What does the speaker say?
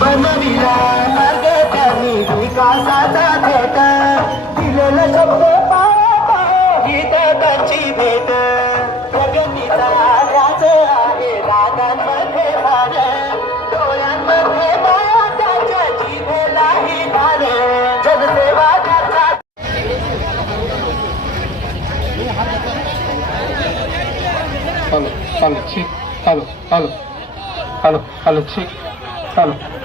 बनविला मार्ग त्यांनी विकासाचा थेट दिलेला शब्द गीत त्यांची भेट. प्रगतीचा ध्यास आहे रागांमध्ये भार. डोळ्यांमध्ये माया त्याच्या जिभेलाही धार जनसेवा Hello, hello, halo, hello, hello, hello, hello, halo, hello.